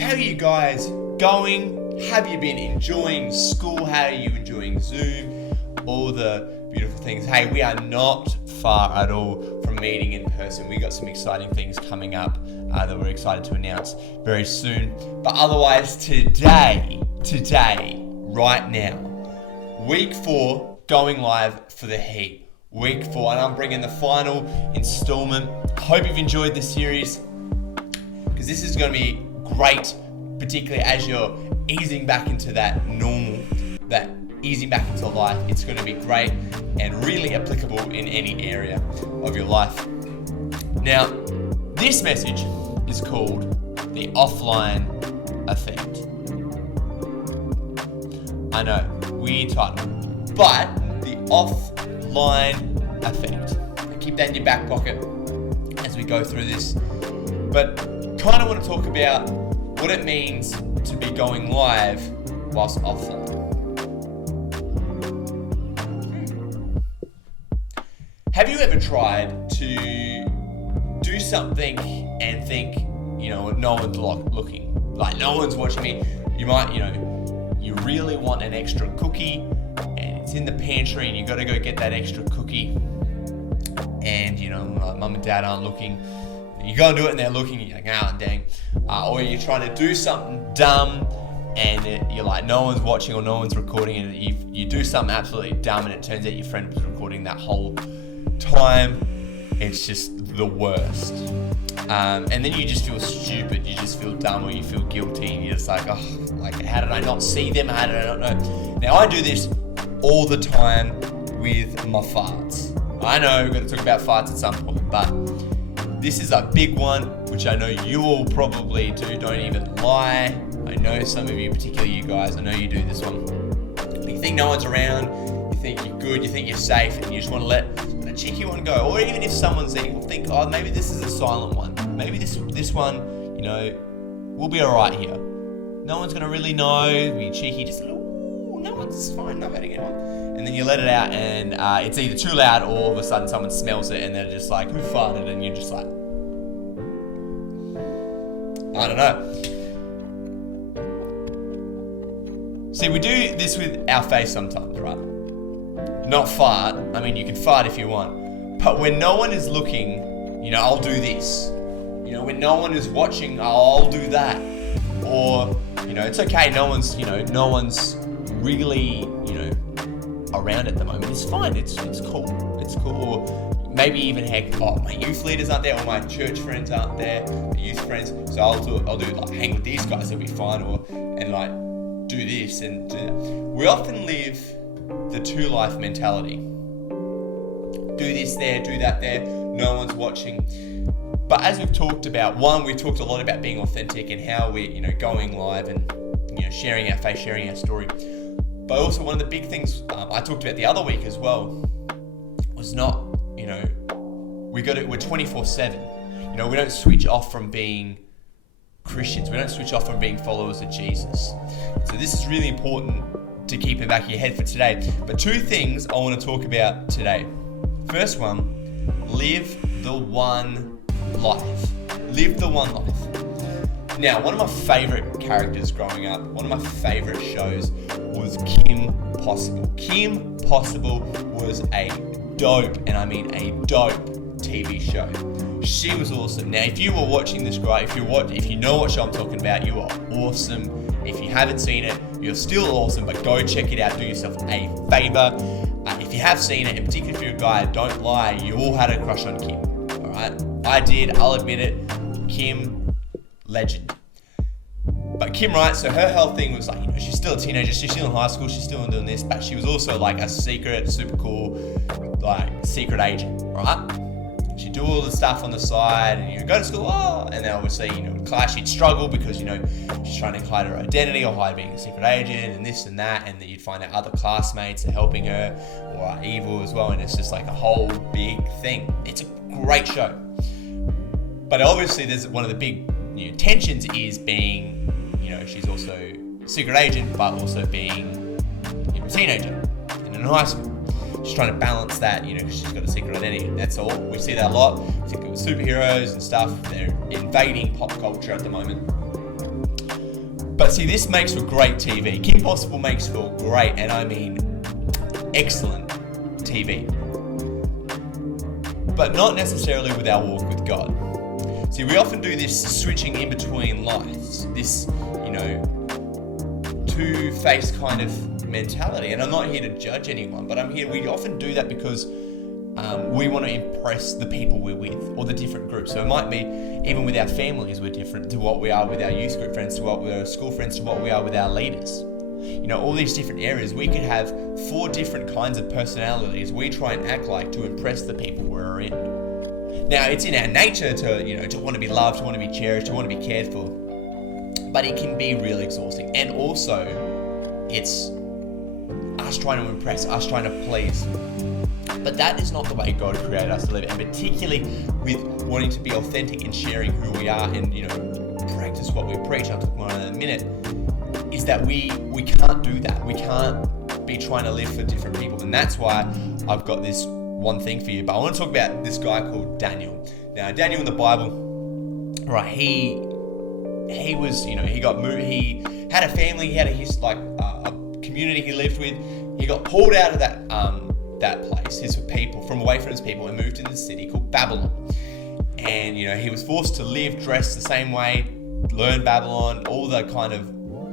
How are you guys going? Have you been enjoying school? How are you enjoying Zoom? All the beautiful things. Hey, we are not far at all from meeting in person. We got some exciting things coming up that we're excited to announce very soon. But otherwise, today, right now, week 4 going live for the Heat. Week 4, and I'm bringing the final installment. Hope you've enjoyed this series, because this is going to be great, particularly as you're easing back into that normal, that easing back into life. It's going to be great and really applicable in any area of your life. Now, this message is called the offline effect. I know, weird title, but the offline effect. Keep that in your back pocket as we go through this. But kind of want to talk about what it means to be going live whilst offline. Have you ever tried to do something and think, no one's looking, like no one's watching me? You might, you really want an extra cookie and it's in the pantry and you got to go get that extra cookie, and mum and dad aren't looking. You go and do it and they're looking and you're like, dang. Or you're trying to do something dumb and you're like, no one's watching or no one's recording, and you do something absolutely dumb and it turns out your friend was recording that whole time. It's just the worst. And then you just feel stupid, you just feel dumb, or you feel guilty, and you're just like, how did I not see them? How did I not know? Now, I do this all the time with my farts. I know we're going to talk about farts at some point, but this is a big one, which I know you all probably do. Don't even lie. I know some of you, particularly you guys, I know you do this one. You think no one's around, you think you're good, you think you're safe, and you just want to let a cheeky one go. Or even if someone's there, you'll think, maybe this is a silent one. Maybe this one, we'll be alright here. No one's going to really know. Be cheeky, just, no one's fine, not hurting anyone. And then you let it out and it's either too loud or all of a sudden someone smells it and they're just like, who farted? And you're just like, I don't know. See, we do this with our face sometimes, right? Not fart. I mean, you can fart if you want. But when no one is looking, I'll do this. When no one is watching, I'll do that. Or, it's okay, no one's really, around at the moment. It's fine. It's cool. It's cool. Or maybe even my youth leaders aren't there, or my church friends aren't there, my youth friends. So I'll do like hang with these guys. It'll be fine. And like do this and do that. We often live the two life mentality. Do this there, do that there. No one's watching. But as we've talked about, we talked a lot about being authentic and how we're going live and sharing our faith, sharing our story. But also one of the big things I talked about the other week as well was not, we're 24/7. We don't switch off from being Christians. We don't switch off from being followers of Jesus. So this is really important to keep in the back of your head for today. But 2 things I want to talk about today. First one, live the one life. Live the one life. Now, one of my favorite characters growing up, one of my favorite shows was Kim Possible. Kim Possible was a dope, and I mean a dope TV show. She was awesome. Now, if you were watching this, right, if you know what show I'm talking about, you are awesome. If you haven't seen it, you're still awesome, but go check it out. Do yourself a favor. If you have seen it, and particularly if you're a guy, don't lie, you all had a crush on Kim. All right? I did. I'll admit it. Kim, legend. But Kim, right, so her whole thing was like, she's still a teenager, she's still in high school, she's still doing this, but she was also like a secret, super cool, like secret agent, right? She'd do all the stuff on the side and go to school, and then obviously, in class she'd struggle because, she's trying to hide her identity or hide being a secret agent and this and that, and then you'd find out other classmates are helping her or are evil as well, and it's just like a whole big thing. It's a great show. But obviously there's one of the big tensions is being, she's also a secret agent, but also being a teenager and in high school. She's trying to balance that, because she's got a secret identity. That's all. We see that a lot, particularly with superheroes and stuff. They're invading pop culture at the moment. But see, this makes for great TV. Kim Possible makes for great, and I mean excellent TV. But not necessarily with our walk with God. See, we often do this switching in between lives, this, two-faced kind of mentality. And I'm not here to judge anyone, but we often do that because we want to impress the people we're with, or the different groups. So it might be, even with our families, we're different to what we are with our youth group friends, to what we are school friends, to what we are with our leaders. All these different areas. We could have 4 different kinds of personalities we try and act like to impress the people we're around. Now, it's in our nature to want to be loved, to want to be cherished, to want to be cared for. But it can be really exhausting. And also, it's us trying to impress, us trying to please. But that is not the way God created us to live. And particularly with wanting to be authentic and sharing who we are and, practice what we preach. I'll talk more on that in a minute. Is that we can't do that. We can't be trying to live for different people. And that's why I've got this one thing for you. But I want to talk about this guy called Daniel. Now, Daniel in the Bible, right, he was, he got moved, he had a family, he had a community he lived with. He got pulled out of that place, his people, from away from his people, and moved into the city called Babylon. And, he was forced to live, dress the same way, learn Babylon, all the kind of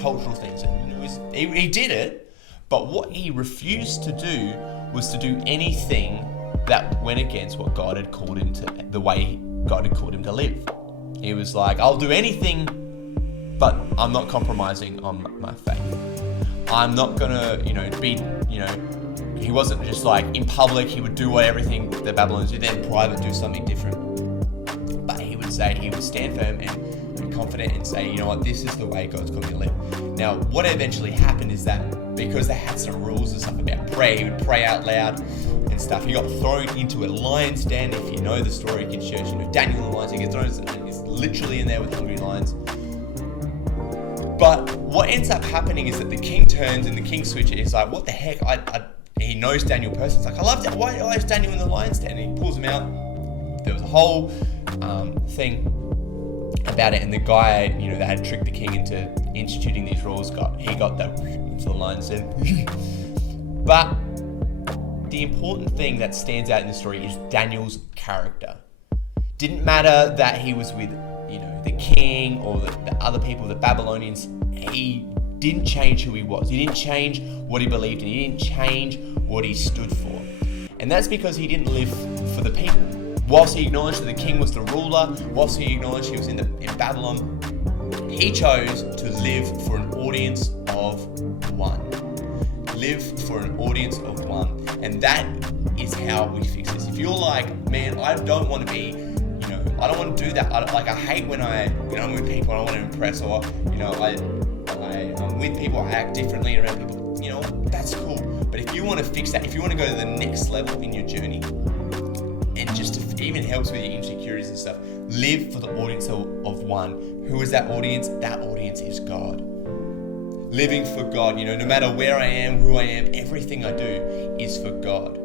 cultural things. And he did it, but what he refused to do was to do anything that went against what God had called him to, the way God had called him to live. He was like, I'll do anything, but I'm not compromising on my faith. I'm not gonna, he wasn't just like in public, he would do everything the Babylonians did, then in private do something different. But he would stand firm and be confident and say, this is the way God's called me to live. Now, what eventually happened is that because they had some rules and stuff about prayer, he would pray out loud and stuff. He got thrown into a lion's den. If you know the story in church, Daniel and the lions, he gets thrown, and he's literally in there with hungry lions. But what ends up happening is that the king turns and the king switches. He's like, what the heck? He knows Daniel personally. It's like, I love that. Why is Daniel in the lion's den? And he pulls him out. There was a whole thing about it, and the guy, that had tricked the king into instituting these rules, got that into the lion's den. But the important thing that stands out in the story is Daniel's character. Didn't matter that he was with, the king or the other people, the Babylonians. He didn't change who he was. He didn't change what he believed in. He didn't change what he stood for. And that's because he didn't live for the people. Whilst he acknowledged that the king was the ruler, whilst he acknowledged he was in Babylon, he chose to live for an audience of one. Live for an audience of one. And that is how we fix this. If you're like, man, I don't want to be, I don't want to do that. I hate when I'm with people and I want to impress, or, I'm with people, I act differently around people. That's cool. But if you want to fix that, if you want to go to the next level in your journey, and just even helps with your insecurities and stuff, live for the audience of one. Who is that audience? That audience is God. Living for God, no matter where I am, who I am, everything I do is for God.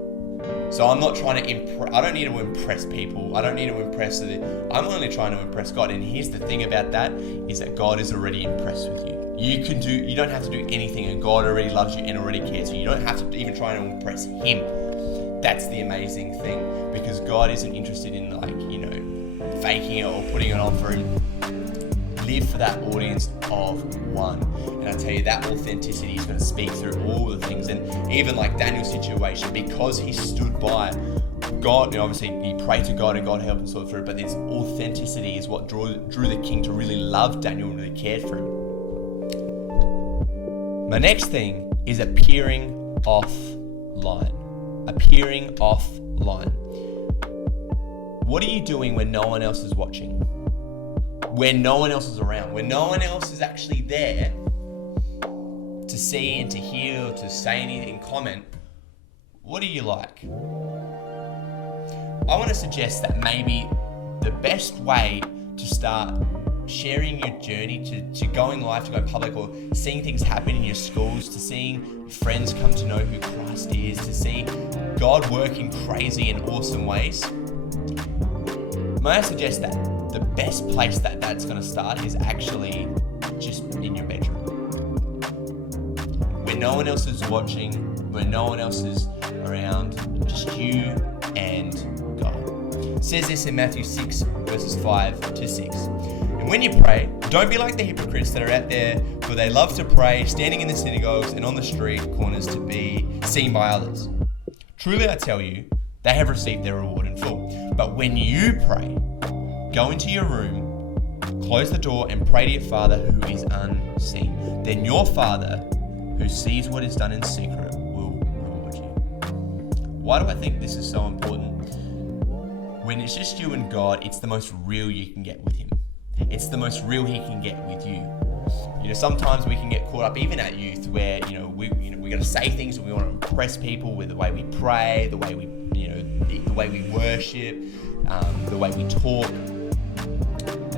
So I'm not trying to I don't need to impress people. I don't need to impress I'm only trying to impress God. And here's the thing about that, is that God is already impressed with you. You don't have to do anything, and God already loves you and already cares for you. You don't have to even try to impress him. That's the amazing thing, because God isn't interested in faking it or putting it on for him. Live for that audience of one. And I tell you, that authenticity is going to speak through all the things. And even like Daniel's situation, because he stood by God, obviously he prayed to God and God helped him sort through, but this authenticity is what drew the king to really love Daniel and really cared for him. My next thing is appearing offline. Appearing offline. What are you doing when no one else is watching? When no one else is around? When no one else is actually there to see and to hear or to say anything, comment? What are you like? I want to suggest that maybe the best way to start sharing your journey to going live, to going public, or seeing things happen in your schools, to seeing friends come to know who Christ is, to see God work in crazy and awesome ways, may I suggest that the best place that's going to start is actually just in your bedroom. When no one else is watching, when no one else is around, just you and God. It says this in Matthew 6, verses 5 to 6. And when you pray, don't be like the hypocrites that are out there, for they love to pray, standing in the synagogues and on the street corners to be seen by others. Truly I tell you, they have received their reward in full. But when you pray, go into your room, close the door, and pray to your Father who is unseen. Then your Father, who sees what is done in secret, will reward you. Why do I think this is so important? When it's just you and God, it's the most real you can get with Him. It's the most real He can get with you. Sometimes we can get caught up, even at youth, where we got to say things and we want to impress people with the way we pray, the way we the way we worship, the way we talk.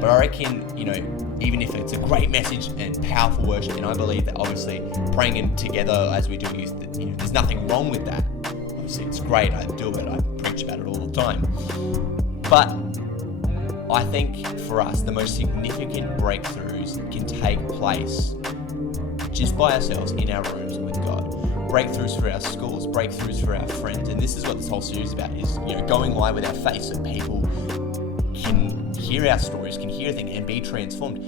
But I reckon, even if it's a great message and powerful worship, and I believe that obviously praying in together as we do youth, there's nothing wrong with that. Obviously it's great, I do it, I preach about it all the time. But I think for us, the most significant breakthroughs can take place just by ourselves in our rooms with God. Breakthroughs for our schools, breakthroughs for our friends. And this is what this whole series is about, is going live with our faith so people can hear our stories, can hear things and be transformed,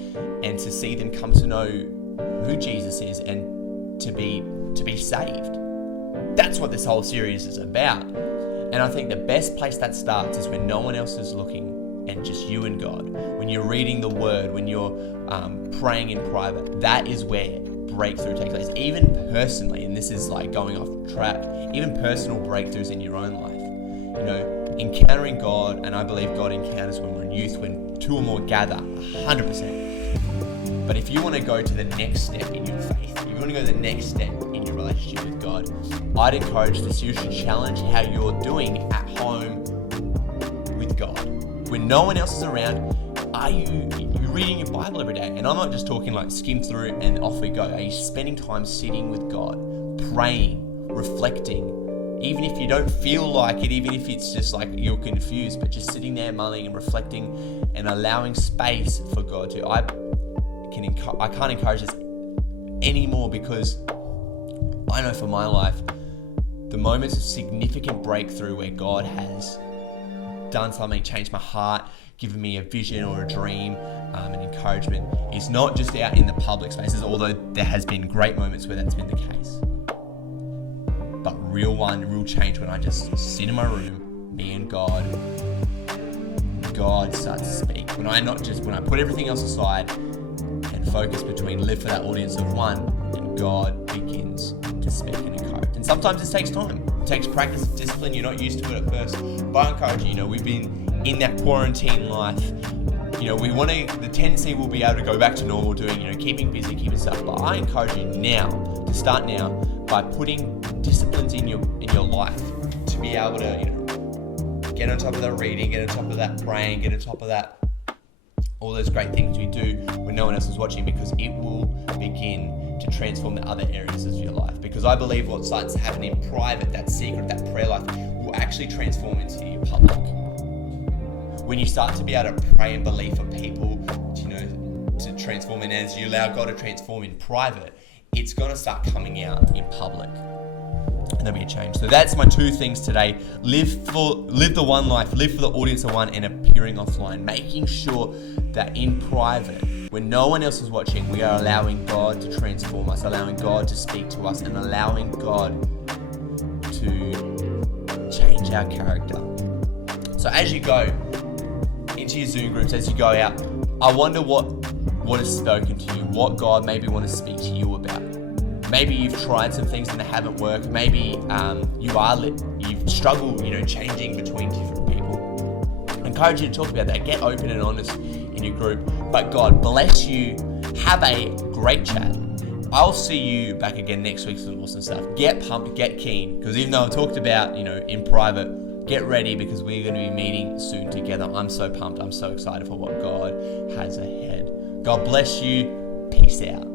and to see them come to know who Jesus is and to be saved. That's what this whole series is about. And I think the best place that starts is when no one else is looking and just you and God. When you're reading the Word, when you're praying in private, that is where breakthrough takes place. Even personally, and this is like going off track, even personal breakthroughs in your own life. Encountering God, and I believe God encounters when we're in youth, when two or more gather, 100%. But if you want to go to the next step in your faith, if you want to go to the next step in your relationship with God, I'd encourage to seriously challenge how you're doing at home with God. When no one else is around, are you reading your Bible every day? And I'm not just talking like skim through and off we go. Are you spending time sitting with God, praying, reflecting? Even if you don't feel like it, even if it's just like you're confused, but just sitting there mulling and reflecting and allowing space for God to. I can't encourage this anymore, because I know for my life, the moments of significant breakthrough where God has done something, changed my heart, given me a vision or a dream, and encouragement, is not just out in the public spaces, although there has been great moments where that's been the case. But real change when I just sit in my room, me and God starts to speak. When I put everything else aside and focus between live for that audience of one, and God begins to speak and encourage. And sometimes it takes time. It takes practice, discipline. You're not used to it at first. But I encourage you, we've been in that quarantine life. The tendency will be able to go back to normal doing, keeping busy, keeping stuff. But I encourage you to start now by putting disciplines in your life to be able to, get on top of that reading, get on top of that praying, get on top of that, all those great things we do when no one else is watching, because it will begin to transform the other areas of your life. Because I believe what starts to happen in private, that secret, that prayer life, will actually transform into your public. When you start to be able to pray and believe for people, to transform, and as you allow God to transform in private, it's going to start coming out in public. And there'll be a change. So that's my two things today. Live the one life, live for the audience of one, and appearing offline. Making sure that in private, when no one else is watching, we are allowing God to transform us, allowing God to speak to us, and allowing God to change our character. So as you go into your Zoom groups, as you go out, I wonder what has spoken to you, what God maybe want to speak to you about. Maybe you've tried some things and they haven't worked. Maybe you've struggled, changing between different people. I encourage you to talk about that. Get open and honest in your group. But God bless you. Have a great chat. I'll see you back again next week for some awesome stuff. Get pumped, get keen, because even though I talked about, in private, get ready, because we're going to be meeting soon together. I'm so pumped. I'm so excited for what God has ahead. God bless you. Peace out.